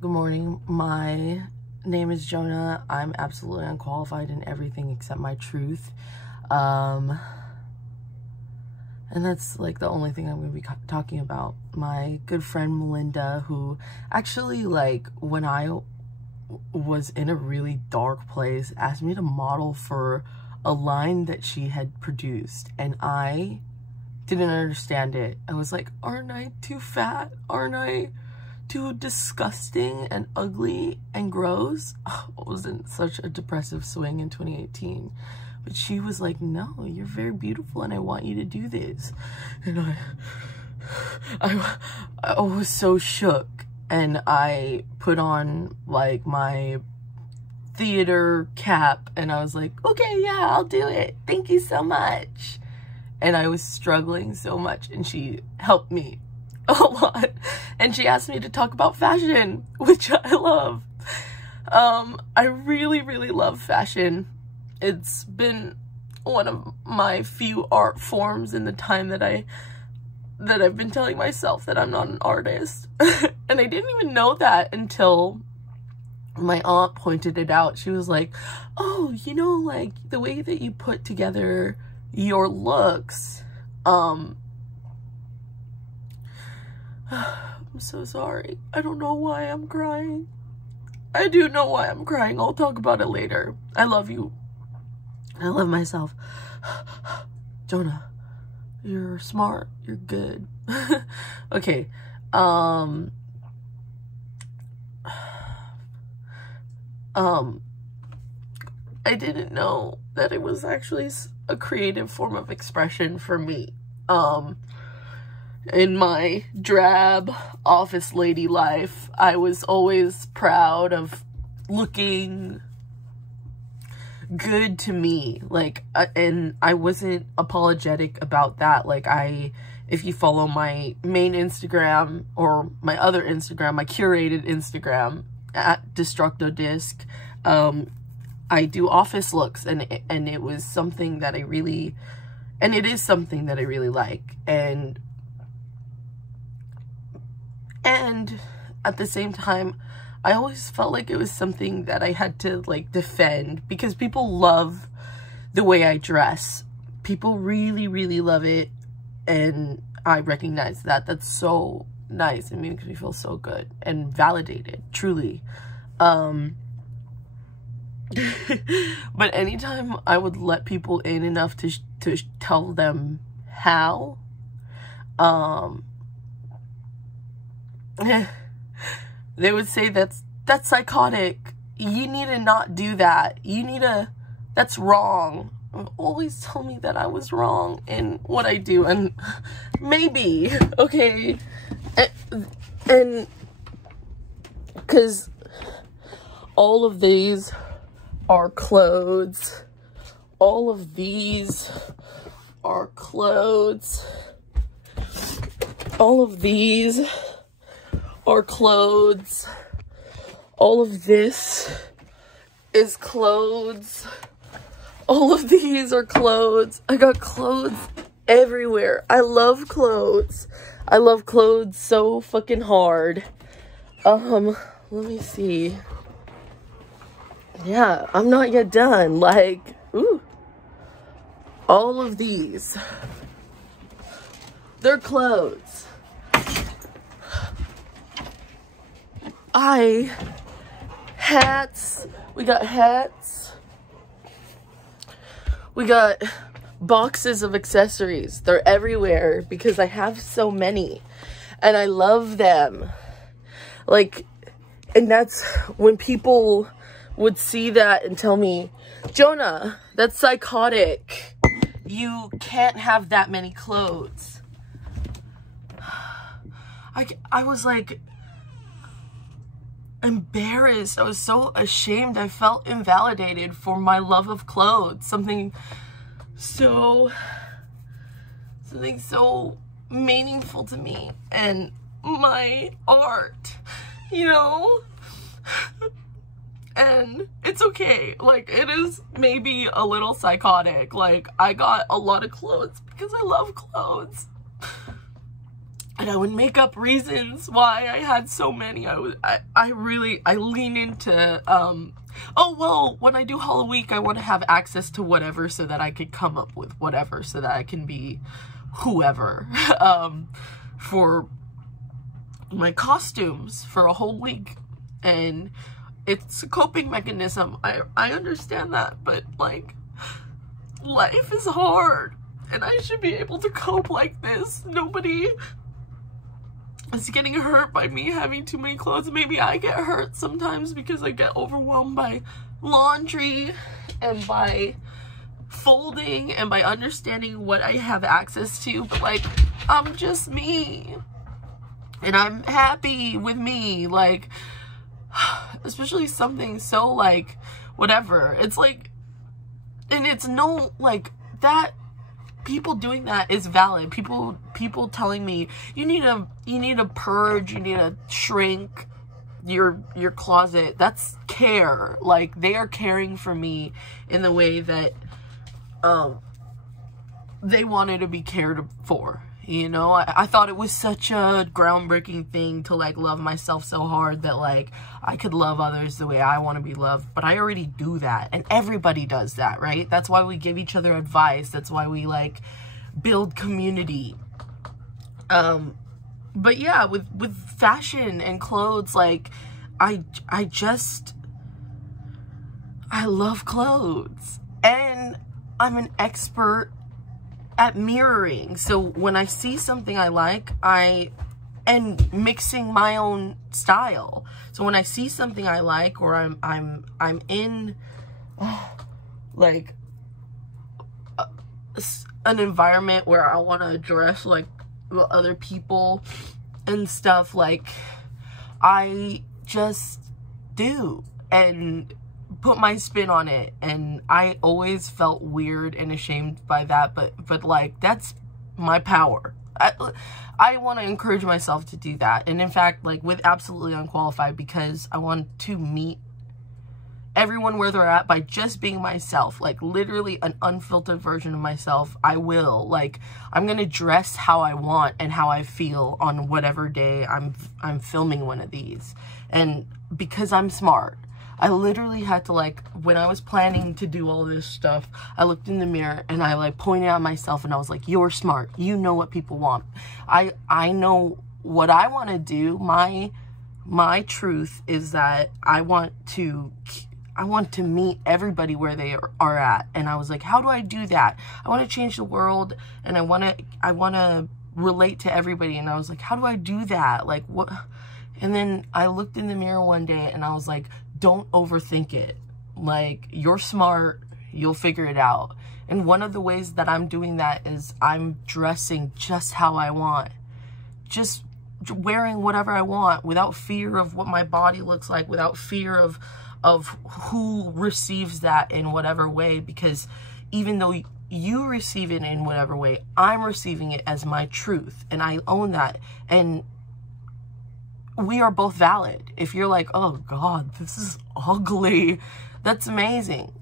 Good morning. My name is Jonah. I'm absolutely unqualified in everything except my truth. And that's like the only thing I'm going to be talking about. My good friend Melinda, who actually, like, when I was in a really dark place, asked me to model for a line that she had produced, and I didn't understand it. I was like, aren't I too fat? Aren't I too disgusting and ugly and gross? I was in such a depressive swing in 2018. But she was like, no, you're very beautiful and I want you to do this. And I was so shook, and I put on like my theater cap and I was like, okay, yeah, I'll do it. Thank you so much. And I was struggling so much, and she helped me a lot. And she asked me to talk about fashion, which I love. I really, really love fashion. It's been one of my few art forms in the time that I've been telling myself that I'm not an artist. And I didn't even know that until my aunt pointed it out. She was like, oh, you know, like the way that you put together your looks, I'm so sorry. I don't know why I'm crying. I do know why I'm crying. I'll talk about it later. I love you. I love myself. Jonah, you're smart. You're good. Okay. I didn't know that it was actually a creative form of expression for me. In my drab office lady life, I was always proud of looking good to me, like, and I wasn't apologetic about that. Like, if you follow my main Instagram or my other Instagram, my curated Instagram at DestructoDisc, I do office looks, and it was something that I really, and it is something that I really like, and at the same time, I always felt like it was something that I had to, like, defend, because people love the way I dress. People really, really love it, and I recognize that. That's so nice. It makes me feel so good and validated, truly. But anytime I would let people in enough to tell them how, they would say that's psychotic. You need to not do that. That's wrong. Always tell me that I was wrong in what I do, and maybe, okay, and because all of these are clothes. All of these are clothes. All of these are clothes. All of this is clothes. All of these are clothes. I got clothes everywhere. I love clothes. I love clothes so fucking hard. Let me see. Yeah, I'm not yet done. Like, ooh. All of these. They're clothes. Hats. We got hats. We got boxes of accessories. They're everywhere because I have so many. And I love them. Like, and that's when people would see that and tell me, Jonah, that's psychotic. You can't have that many clothes. I was like embarrassed. I was so ashamed. I felt invalidated for my love of clothes. Something so meaningful to me and my art, you know? And it's okay. Like, it is maybe a little psychotic. Like, I got a lot of clothes because I love clothes. And I would make up reasons why I had so many. I lean into, oh, well, when I do Hollow Week, I want to have access to whatever so that I could come up with whatever so that I can be whoever, for my costumes for a whole week. And it's a coping mechanism. I understand that, but like, life is hard and I should be able to cope like this. Nobody is getting hurt by me having too many clothes. Maybe I get hurt sometimes because I get overwhelmed by laundry and by folding and by understanding what I have access to, but like, I'm just me and I'm happy with me. Like, especially something so like whatever, it's like, and it's no, like, that people doing that is valid. People telling me you need to purge, you need to shrink your closet. That's care. Like, they are caring for me in the way that they wanted to be cared for. You know, I thought it was such a groundbreaking thing to like love myself so hard that like I could love others the way I want to be loved. But I already do that, and everybody does that, right? That's why we give each other advice. That's why we like build community. But yeah, with fashion and clothes, like I love clothes, and I'm an expert at mirroring. So when I see something I like, and mixing my own style. So when I see something I like, or I'm in like an environment where I want to dress like other people and stuff, like I just do and put my spin on it. And I always felt weird and ashamed by that, but like, that's my power. I want to encourage myself to do that. And in fact, like with Absolutely Unqualified, because I want to meet everyone where they're at by just being myself, like literally an unfiltered version of myself. I will, like, I'm going to dress how I want and how I feel on whatever day I'm filming one of these. And because I'm smart, I literally had to, like, when I was planning to do all this stuff, I looked in the mirror and I like pointed at myself and I was like, you're smart. You know what people want. I know what I want to do. My truth is that I want to meet everybody where they are at. And I was like, how do I do that? I want to change the world, and I want to relate to everybody. And I was like, how do I do that? Like, what? And then I looked in the mirror one day and I was like, don't overthink it. Like, you're smart, you'll figure it out. And one of the ways that I'm doing that is I'm dressing just how I want. Just wearing whatever I want without fear of what my body looks like, without fear of who receives that in whatever way, because even though you receive it in whatever way, I'm receiving it as my truth, and I own that. And we are both valid. If you're like, oh God, this is ugly, that's amazing.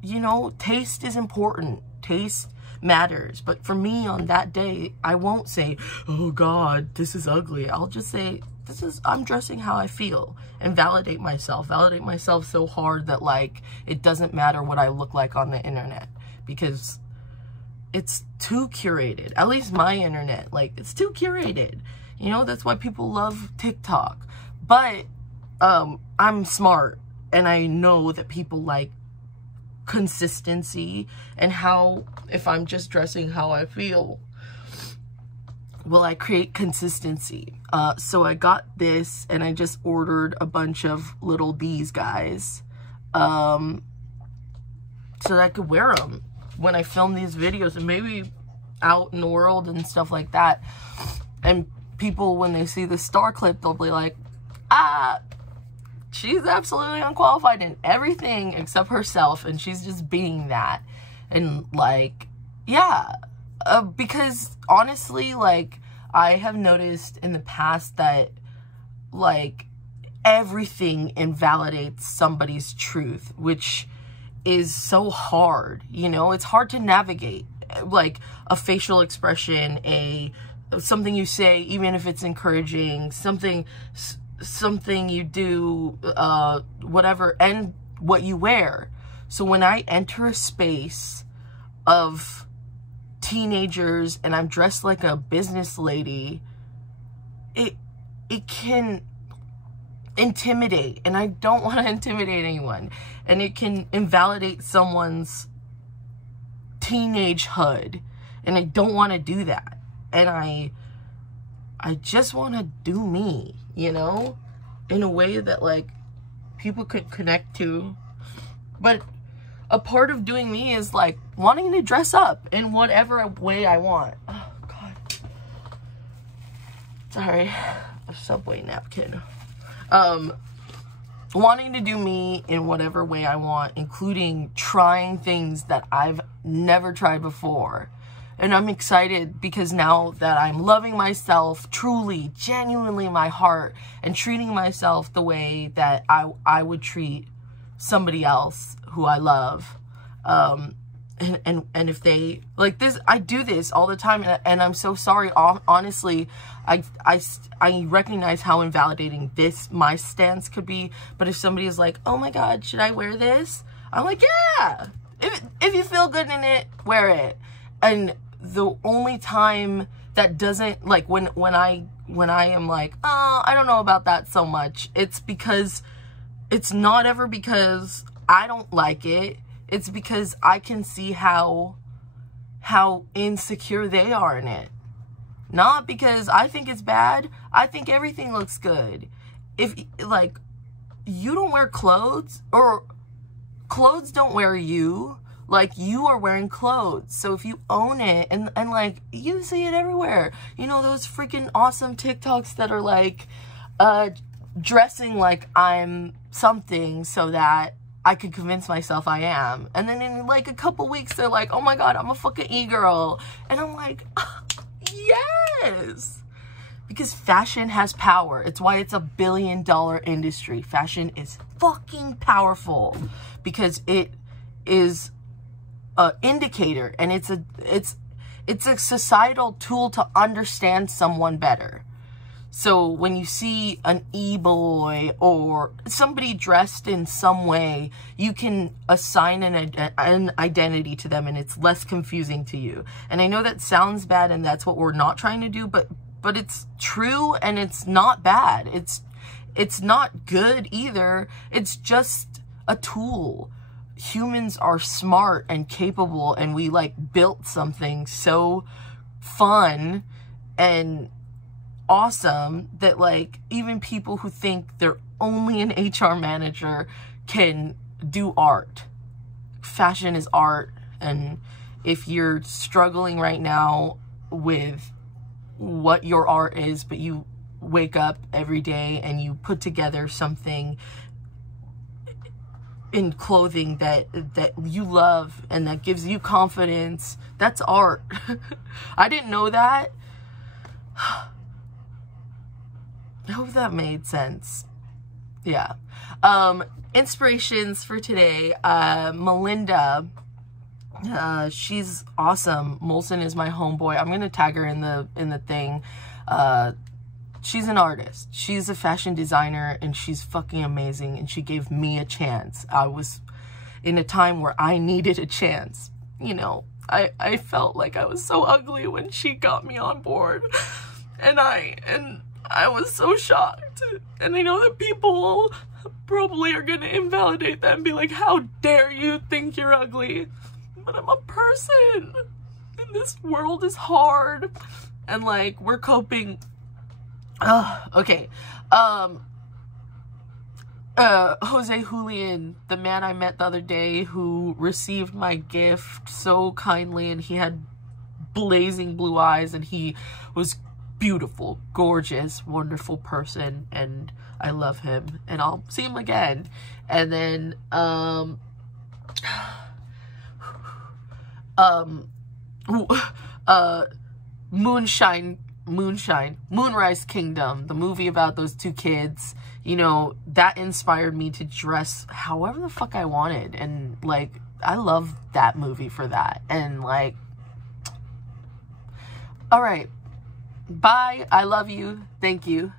You know, taste is important. Taste matters. But for me on that day, I won't say, oh God, this is ugly. I'll just say, I'm dressing how I feel, and validate myself so hard that like, it doesn't matter what I look like on the internet, because it's too curated. At least my internet, like, it's too curated. You know, that's why people love TikTok. But I'm smart, and I know that people like consistency, and how, if I'm just dressing how I feel, will I create consistency. So I got this, and I just ordered a bunch of little these guys, so that I could wear them when I film these videos, and maybe out in the world and stuff like that. And people, when they see the star clip, they'll be like, she's absolutely unqualified in everything except herself, and she's just being that. And like, yeah, because honestly, like, I have noticed in the past that like everything invalidates somebody's truth, which is so hard. You know, it's hard to navigate, like a facial expression, a something you say, even if it's encouraging, something you do, whatever, and what you wear. So when I enter a space of teenagers and I'm dressed like a business lady, it can intimidate, and I don't want to intimidate anyone, and it can invalidate someone's teenagehood, and I don't want to do that. And I just want to do me, you know, in a way that like people could connect to. But a part of doing me is like wanting to dress up in whatever way I want. Oh God, sorry, a Subway napkin. Wanting to do me in whatever way I want, including trying things that I've never tried before. And I'm excited because now that I'm loving myself truly, genuinely, my heart, and treating myself the way that I would treat somebody else who I love. And if they like this, I do this all the time, and I'm so sorry. Honestly, I recognize how invalidating my stance could be. But if somebody is like, oh my God, should I wear this? I'm like, yeah. If you feel good in it, wear it. And the only time that doesn't, like, when I am like, oh, I don't know about that so much, it's because it's not ever because I don't like it. It's because I can see how insecure they are in it. Not because I think it's bad. I think everything looks good. If, like, you don't wear clothes, or clothes don't wear you. Like, you are wearing clothes. So if you own it, and like, you see it everywhere. You know, those freaking awesome TikToks that are like, dressing like I'm something so that I could convince myself I am. And then in like a couple weeks, they're like, oh my God, I'm a fucking e-girl. And I'm like, oh, yes. Because fashion has power. It's why it's $1 billion industry. Fashion is fucking powerful because it is an indicator, and it's a societal tool to understand someone better. So when you see an e-boy or somebody dressed in some way, you can assign an identity to them, and it's less confusing to you. And I know that sounds bad, and that's what we're not trying to do, but it's true, and it's not bad. It's not good either. It's just a tool. Humans are smart and capable, and we like built something so fun and awesome that like even people who think they're only an HR manager can do art. Fashion is art, and if you're struggling right now with what your art is, but you wake up every day and you put together something in clothing that you love and that gives you confidence, that's art. I didn't know that. I hope that made sense. Yeah. Inspirations for today. Melinda. She's awesome. Molson is my homeboy. I'm gonna tag her in the thing. She's an artist. She's a fashion designer, and she's fucking amazing, and she gave me a chance. I was in a time where I needed a chance. You know, I felt like I was so ugly when she got me on board. And I was so shocked. And I know that people probably are gonna invalidate that and be like, how dare you think you're ugly? But I'm a person, and this world is hard, and like, we're coping. Okay. Jose Julian, the man I met the other day who received my gift so kindly, and he had blazing blue eyes, and he was beautiful, gorgeous, wonderful person, and I love him, and I'll see him again. And then Moonrise Kingdom, the movie about those two kids, you know, that inspired me to dress however the fuck I wanted, and like, I love that movie for that. And like, all right, Bye. I love you. Thank you.